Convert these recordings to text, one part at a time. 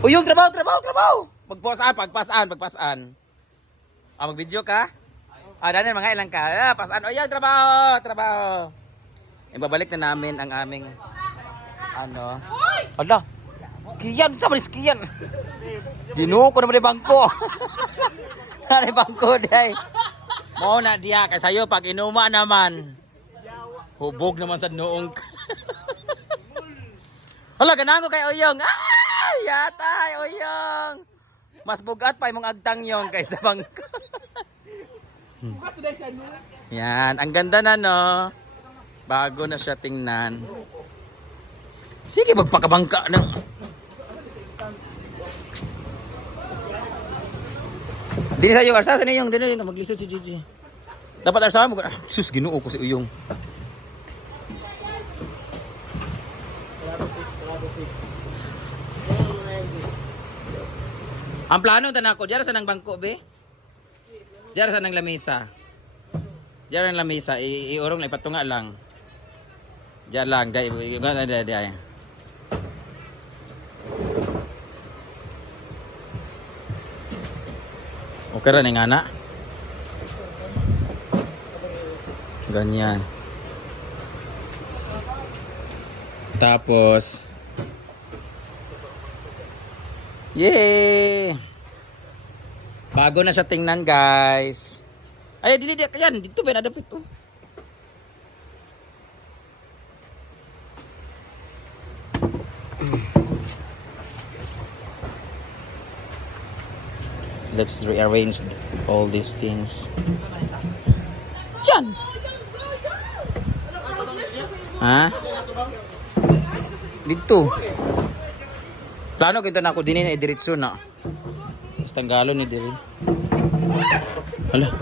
Uyong, trabaho. Pagpasaan. Mag-video ka? Dahil mga ilang ka. Pasaan. Uyong, trabaho. Ibabalik na namin ang aming, Ala, Kiyan, sama ni Kiyan. Dinuko naman yung bangko. Yung bangko, day. Mau na dia, kaya sa'yo, pag inuma naman. Hubog naman sa noong. Hala, ganang ko kay Uyong. Yatay, Uyong. Mas bugat pa yung agtang yung kaysa bangko. Yan, ang ganda na, no? Bago na siya tingnan. Sige, magpakabangka ng... Dili sa yung arsa, saan yung maglisod si Gigi. Dapat arsa mo, sus, ginuo ko si Uyong. Ang plano tanan ko, diyan sa nang bangko be. Diyan sa nang lamesa. Diyan ang lamesa, iurong na ipatunga lang. Diyan lang, dai. Okay ra ning ana. Ganyan. Tapos yay! Bago na siya tingnan, guys. Ay, dili yan, dito ba nadapit to? Let's rearrange all these things. Diyan! Ha? Dito. Plano kita na ako din na idiretso na. Basta galo ni diri. Hala.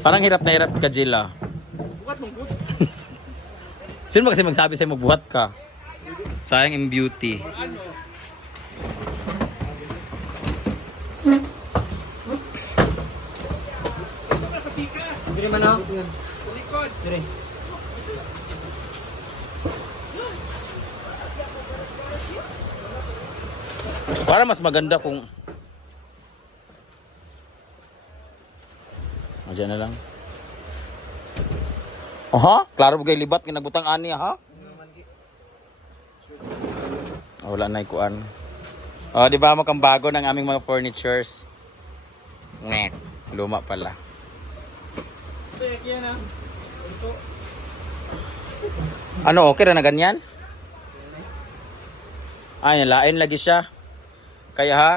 Parang hirap na hirap ka, Jilla. Buhat mong good. Sino ba kasi magsabi sa'yo magbuhat ka? Sayang yung beauty. Diri man ako. Likod. Diri. Para mas maganda kung diyan na lang. Aha, klaro bugay libat kinagbutang ani ha. Wala na ikuan. Di ba mo kang bago ng aming mga furnitures? Nget, luma pala. Ano, okay na ganyan? Ay, nalain lagi siya. Kaya ha?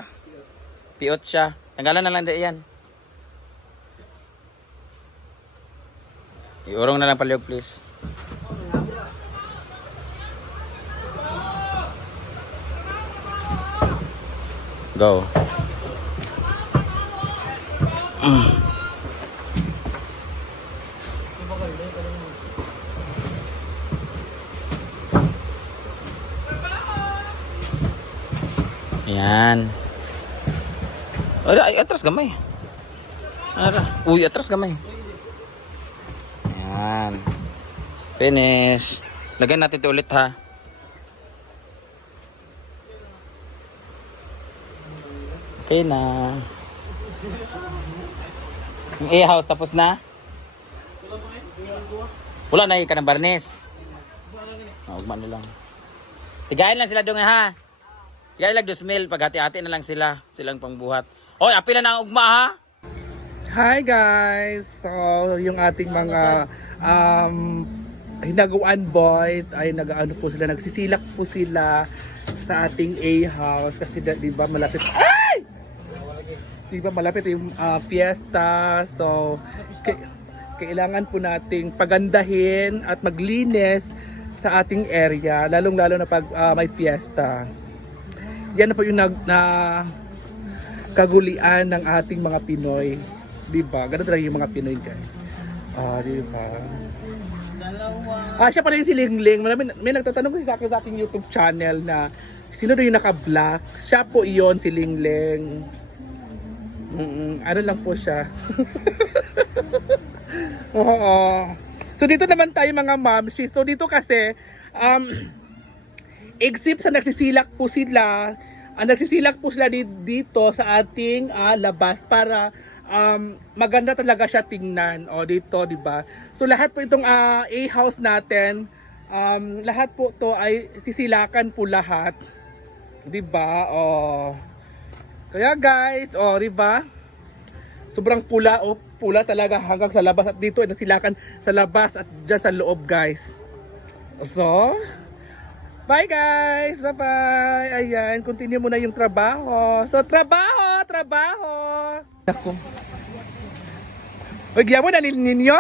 Piot siya. Tanggalan na lang yan. Iurong na lang palihog, please. Go. Yan. Ay, atras gamay. Uy, atras gamay. Yan. Finish. Lagyan natin ito ulit ha. Okay na. Yung A-house tapos na? Wala na ka ng barnis. Ugman nyo lang. Tigayin lang sila doon ha. Tigayin lang 2,000. Paghati-hati na lang sila. Silang pangbuhat. Oy, apila na ang ugma ha. Hi guys! So, yung ating mga hinaguan boys ay nag-ano po sila, nagsisilak po sila sa ating A-house kasi di ba malapit yung fiesta. So, kailangan po nating pagandahin at maglinis sa ating area, lalong-lalo na pag may fiesta. Yan na po yung kagulian ng ating mga Pinoy. Diba? Ganun talaga yung mga Pinoy, guys. Diba? Siya pala yung si Lingling. May nagtatanong kasi sa aking YouTube channel na sino daw yung naka-black. Siya po iyon, si Lingling. Ano lang po siya. Oo. So dito naman tayo mga mamshi. So dito kasi except sa nagsisilak po sila, nagsisilak po sila dito sa ating labas para maganda talaga siya tingnan. O dito, di ba? So lahat po itong A-house natin, lahat po to ay sisilakan po lahat. Di ba? O kaya guys, o di ba? Sobrang pula, pula talaga hanggang sa labas at dito ay nasilakan sa labas at diyan sa loob, guys. So, bye guys! Bye-bye! Ayan, continue muna yung trabaho. So, trabaho! Trabaho! Ako. Magyabo na ninyo?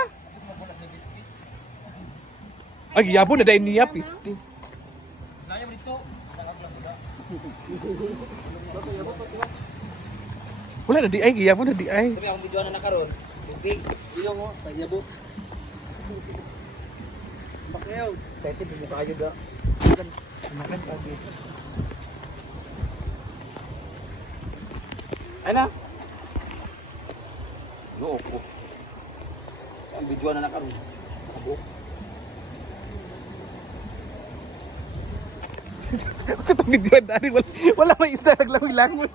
Magyabo na dahil niya, pisti. Wala na di ay, gyabo na di ay. Sabi akong video na nakaroon. Okay. Iyo mo, yabo. Bakyaw. Sete mo kayo da. Makan lagi. Ay na. Yo ko. Ang video na nakaroon. Abo. Sa itong video dali, wala may isda naglangoy-langoy.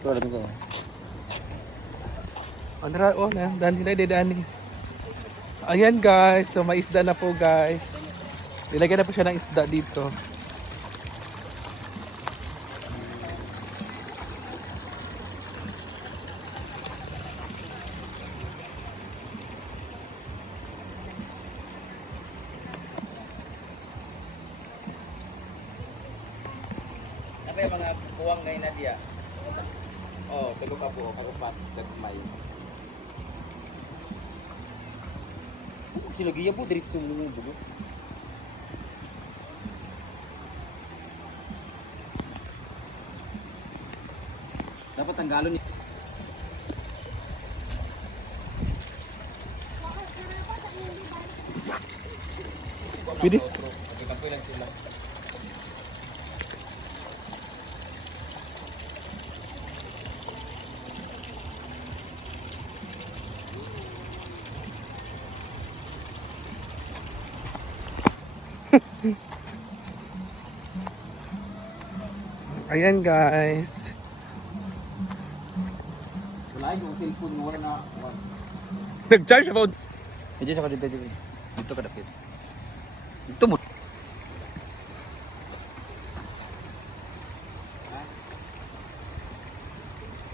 Ito lang ko. Andra, oh, dani na dani. Ayan guys, so may isda na po guys. Nilagyan na po siya ng isda dito. Apa yung mga buwang ngayon na diya? Oh, tulog ka po, karupat, dagmay. Sinagiya po, diretso mo yung bugo. Dapat tanggalon niya. Pwede? Magkapoy lang sila. Ayan guys. Wala yung cellphone mo na. Nag-charge about. Dito sa dito. Dito ka dapit. Dito mo.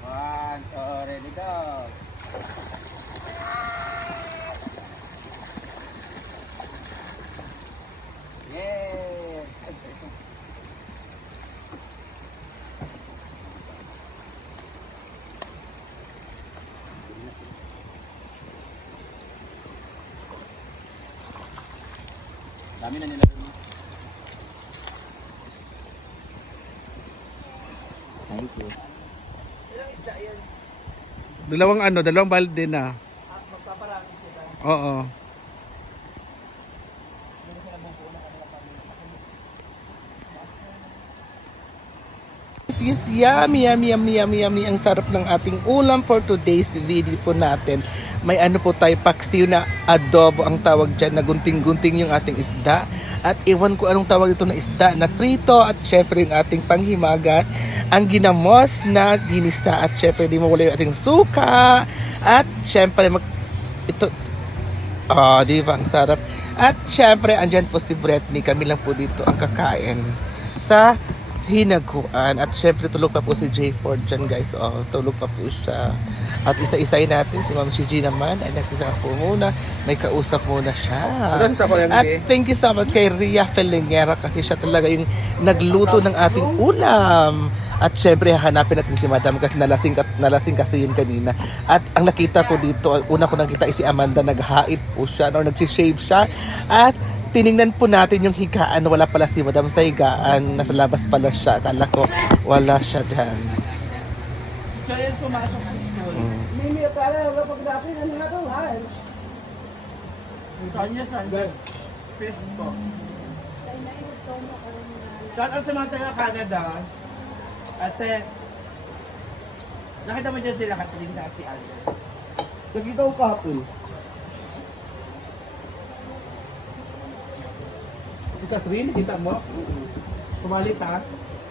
One, two, ready go. Yeah. Dami na nila. Thank you. Dalawang balde na. Magpaparami sila. Oo. Yes, yummy, yummy, yummy, yummy, yummy. Ang sarap ng ating ulam for today's video po natin. May ano po tayo, paksiw na adobo ang tawag dyan, na gunting-gunting yung ating isda. At iwan ko anong tawag ito na isda na prito. At syempre yung ating panghimagas, ang ginamos na ginista. At syempre di mawala yung ating suka. At syempre ito, di ba, ang sarap. At syempre, andyan po si Bretney. Kami lang po dito ang kakain sa hinaguan. At syempre tulog pa po si J Ford dyan guys. Tulog pa po siya. At isa-isay natin si Ma'am Gigi naman ay nagsasaka po muna. May kausap muna siya. At thank you so much kay Ria Felingera kasi siya talaga yung nagluto ng ating ulam. At syempre hanapin natin si Madam kasi nalasing kasi yun kanina. At ang nakita ko dito, una ko nakita ay si Amanda, naghait po siya or nagsishave siya. At tiningnan po natin yung higaan, wala pala si Madam sa higaan, nasa labas pala siya. Akala ko wala siya dyan. So yun, pumasok sa school. May akala, wala pagdating, ano na ito, lunch. Kanya saan? Facebook. Shout out sa mga taga Canada. Ate, nakita mo dyan sila Catherine na si Aldo. Nakita ko kahapon. Si Catherine, kita mo? Sumali sa